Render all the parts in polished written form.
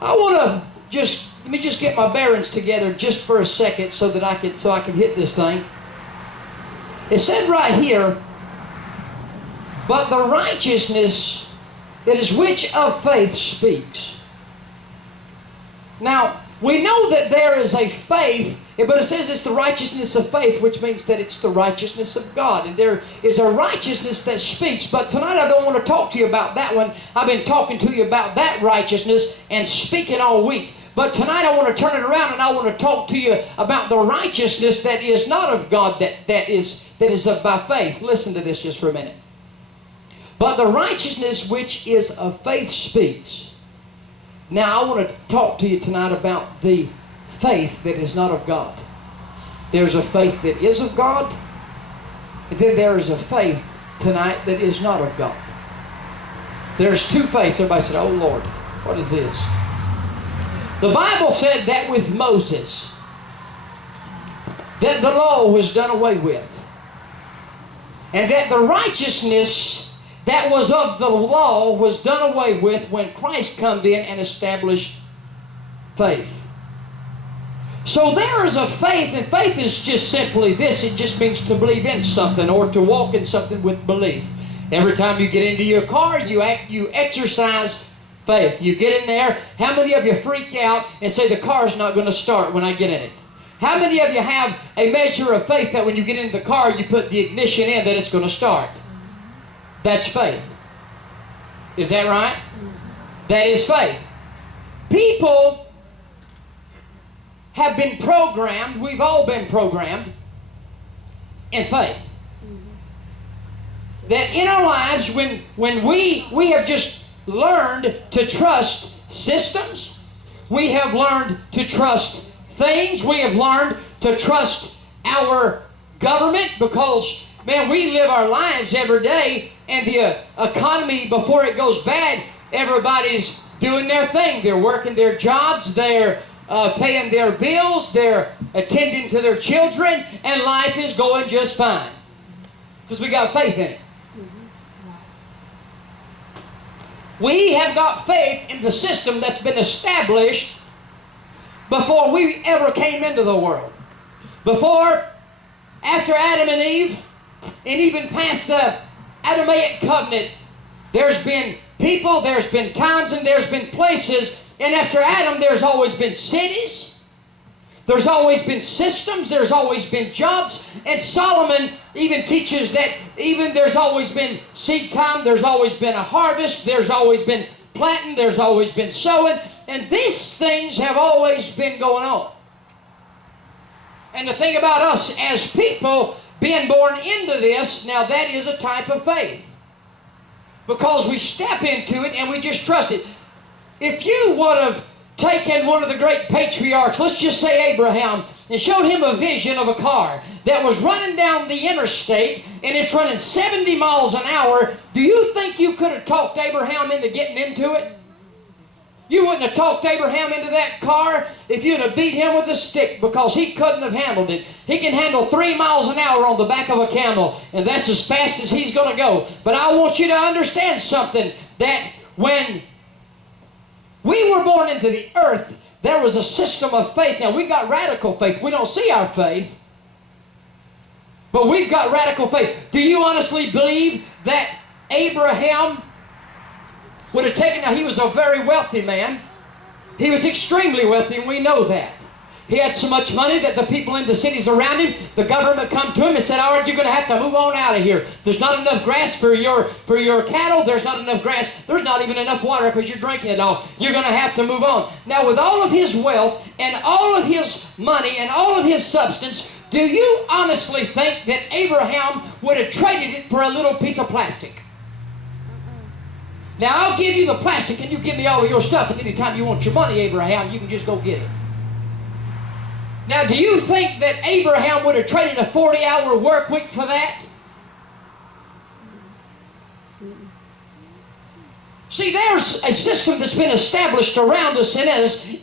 I want to let me just get my bearings together just for a second so that I can hit this thing. It said right here, but the righteousness that is which of faith speaks. Now, we know that there is a faith, but it says it's the righteousness of faith, which means that it's the righteousness of God. And there is a righteousness that speaks. But tonight I don't want to talk to you about that one. I've been talking to you about that righteousness and speaking all week. But tonight I want to turn it around and I want to talk to you about the righteousness that is not of God, that is by faith. Listen to this just for a minute. But the righteousness which is of faith speaks. Now I want to talk to you tonight about the faith that is not of God. There's a faith that is of God, and then there is a faith tonight that is not of God. There's two faiths. Everybody said, "Oh Lord, what is this?" The Bible said that with Moses, that the law was done away with, and that the righteousness that was of the law was done away with when Christ come in and established faith. So there is a faith, and faith is just simply this. It just means to believe in something or to walk in something with belief. Every time you get into your car, you exercise faith. You get in there. How many of you freak out and say the car's not going to start when I get in it? How many of you have a measure of faith that when you get into the car, you put the ignition in that it's going to start? That's faith. Is that right? That is faith. People have been programmed, we've all been programmed in faith. That in our lives, when we have just learned to trust systems, we have learned to trust things, we have learned to trust our government, because man, we live our lives every day, and the economy, before it goes bad, everybody's doing their thing. They're working their jobs, they're paying their bills, they're attending to their children, and life is going just fine. Because we got faith in it. We have got faith in the system that's been established before we ever came into the world. Before, after Adam and Eve, and even past the Adamic covenant, there's been people, there's been times, and there's been places. And after Adam, there's always been cities. There's always been systems. There's always been jobs. And Solomon even teaches that even there's always been seed time. There's always been a harvest. There's always been planting. There's always been sowing. And these things have always been going on. And the thing about us as people being born into this, now that is a type of faith. Because we step into it and we just trust it. If you would have taken one of the great patriarchs, let's just say Abraham, and showed him a vision of a car that was running down the interstate and it's running 70 miles an hour, do you think you could have talked Abraham into getting into it? You wouldn't have talked Abraham into that car if you'd have beat him with a stick, because he couldn't have handled it. He can handle 3 miles an hour on the back of a camel, and that's as fast as he's going to go. But I want you to understand something, that when we were born into the earth, there was a system of faith. Now, we got radical faith. We don't see our faith, but we've got radical faith. Do you honestly believe that Abraham would have taken, now he was a very wealthy man. He was extremely wealthy, and we know that. He had so much money that the people in the cities around him, the government come to him and said, all right, you're going to have to move on out of here. There's not enough grass for your cattle. There's not enough grass. There's not even enough water because you're drinking it all. You're going to have to move on. Now, with all of his wealth and all of his money and all of his substance, do you honestly think that Abraham would have traded it for a little piece of plastic? Now, I'll give you the plastic and you give me all of your stuff, and anytime you want your money, Abraham, you can just go get it. Now, do you think that Abraham would have traded a 40-hour work week for that? See, there's a system that's been established around us and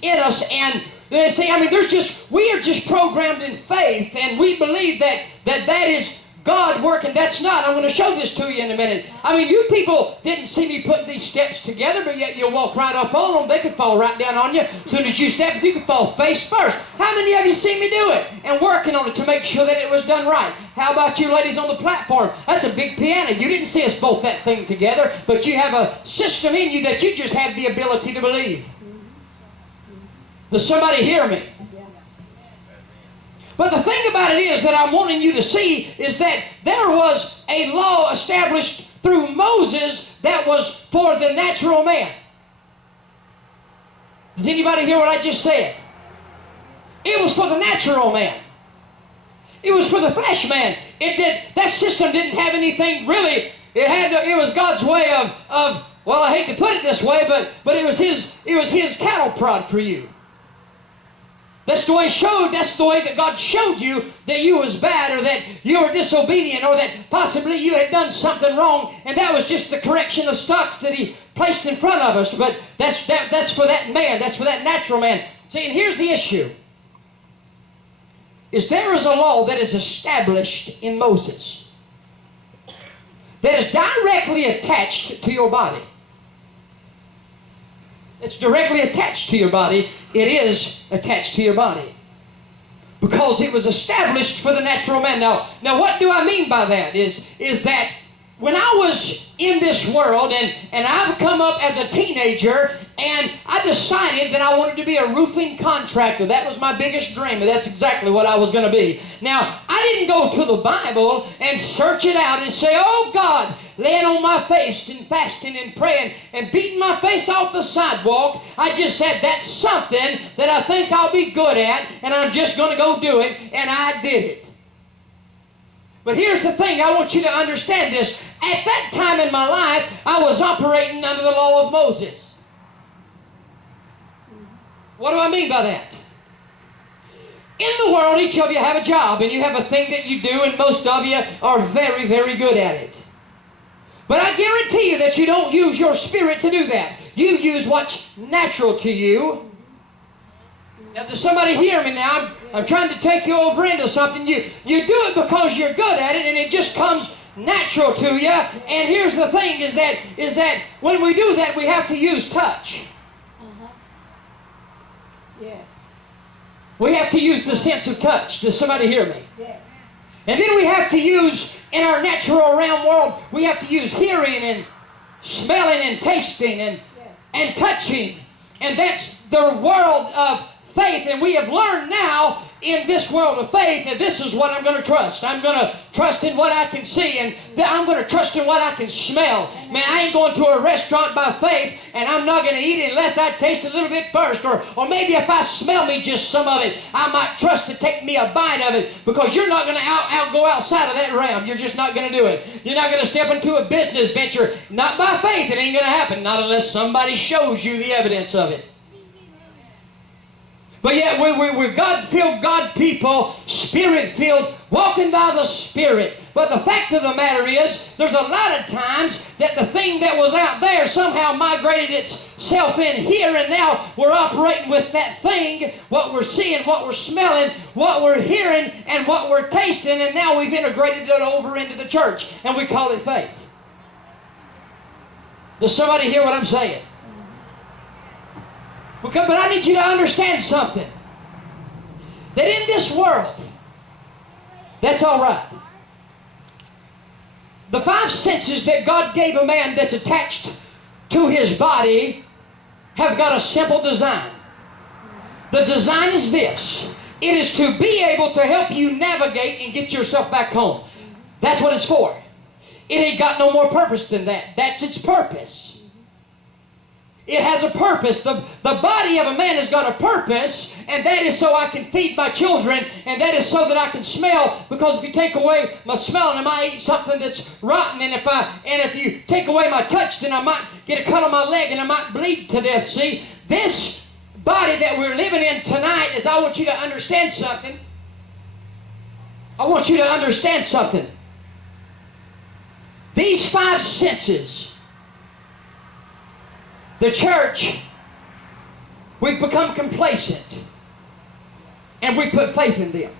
in us, and see, I mean, we are just programmed in faith, and we believe that is God working. That's not. I'm going to show this to you in a minute. I mean, you people didn't see me putting these steps together, but yet you walk right up on them. They could fall right down on you. As soon as you step, you could fall face first. How many of you seen me do it and working on it to make sure that it was done right? How about you ladies on the platform? That's a big piano. You didn't see us bolt that thing together, but you have a system in you that you just have the ability to believe. Does somebody hear me? But the thing about it is that I'm wanting you to see is that there was a law established through Moses that was for the natural man. Does anybody hear what I just said? It was for the natural man. It was for the flesh man. That system didn't have anything really. It was God's way of well, I hate to put it this way, but it was his cattle prod for you. That's the way that God showed you that you was bad, or that you were disobedient, or that possibly you had done something wrong, and that was just the correction of stocks that He placed in front of us. But that's for that man. That's for that natural man. See, and here's the issue: is there is a law that is established in Moses that is directly attached to your body. It's directly attached to your body. It is attached to your body. Because it was established for the natural man. Now what do I mean by that? Is that when I was in this world and I've come up as a teenager and I decided that I wanted to be a roofing contractor. That was my biggest dream, and that's exactly what I was going to be. Now, I didn't go to the Bible and search it out and say, oh God, laying on my face and fasting and praying and beating my face off the sidewalk. I just said, that's something that I think I'll be good at, and I'm just going to go do it, and I did it. But here's the thing, I want you to understand this. At that time in my life, I was operating under the law of Moses. What do I mean by that? In the world, each of you have a job, and you have a thing that you do, and most of you are very, very good at it. But I guarantee you that you don't use your spirit to do that. You use what's natural to you. Now, does somebody hear me now? I'm trying to take you over into something. You do it because you're good at it, and it just comes natural to you. And here's the thing, is that when we do that, we have to use touch. Yes. We have to use the sense of touch. Does somebody hear me? Yes. And then we have to use, in our natural realm world, we have to use hearing and smelling and tasting and touching. And that's the world of faith. And we have learned now in this world of faith that this is what I'm going to trust. I'm going to trust in what I can see, and I'm going to trust in what I can smell. Man, I ain't going to a restaurant by faith, and I'm not going to eat it unless I taste a little bit first. Or maybe if I smell me just some of it, I might trust to take me a bite of it, because you're not going to go outside of that realm. You're just not going to do it. You're not going to step into a business venture. Not by faith. It ain't going to happen. Not unless somebody shows you the evidence of it. But yet we're God-filled, God people, Spirit-filled, walking by the Spirit. But the fact of the matter is, there's a lot of times that the thing that was out there somehow migrated itself in here, and now we're operating with that thing, what we're seeing, what we're smelling, what we're hearing, and what we're tasting, and now we've integrated it over into the church, and we call it faith. Does somebody hear what I'm saying? But I need you to understand something. That in this world, that's all right. The five senses that God gave a man that's attached to his body have got a simple design. The design is this. It is to be able to help you navigate and get yourself back home. That's what it's for. It ain't got no more purpose than that. That's its purpose. It has a purpose. The body of a man has got a purpose, and that is so I can feed my children, and that is so that I can smell, because if you take away my smell, and I might eat something that's rotten, and if you take away my touch, then I might get a cut on my leg, and I might bleed to death. See, this body that we're living in tonight is, I want you to understand something. I want you to understand something. These five senses, the church, we've become complacent, and we put faith in them.